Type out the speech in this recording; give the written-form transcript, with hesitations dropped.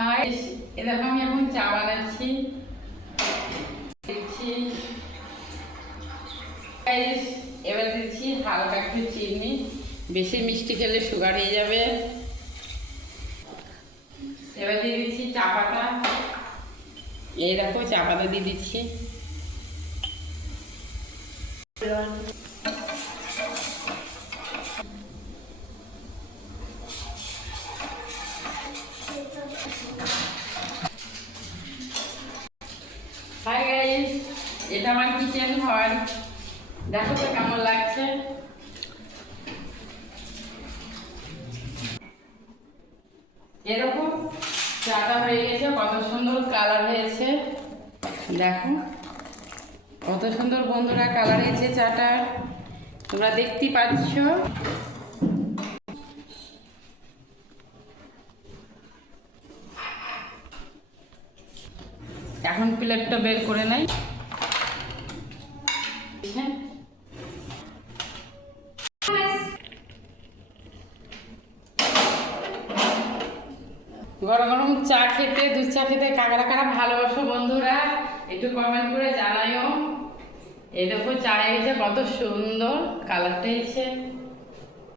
High, এরকম আমি এখন চা বানাচ্ছি। দিচ্ছি এবার দিচ্ছি হালকা একটু চিনি, বেশি মিষ্টি খেলে সুগার হয়ে যাবে। এবার দিয়ে দিচ্ছি চা পাতা, এই দেখো চা পাতা দিয়ে দিচ্ছি। হাই গাইস, এটা আমার কিচেন ঘর, দেখো তো কেমন লাগছে। এরকম চাটা হয়ে গেছে, কত সুন্দর কালার হয়েছে, দেখো কত সুন্দর বন্ধুরা কালার হয়েছে চাটা, তোমরা দেখতেই পাচ্ছ। এখন প্লেটটা বের করে নাই। গরম গরম চা খেতে, দুধ চা খেতে কারা কারা ভালোবাসো বন্ধুরা, একটু কমেন্ট করে জানাইও। এই দেখো চা হয়ে গেছে, কত সুন্দর কালারটা এসেছে।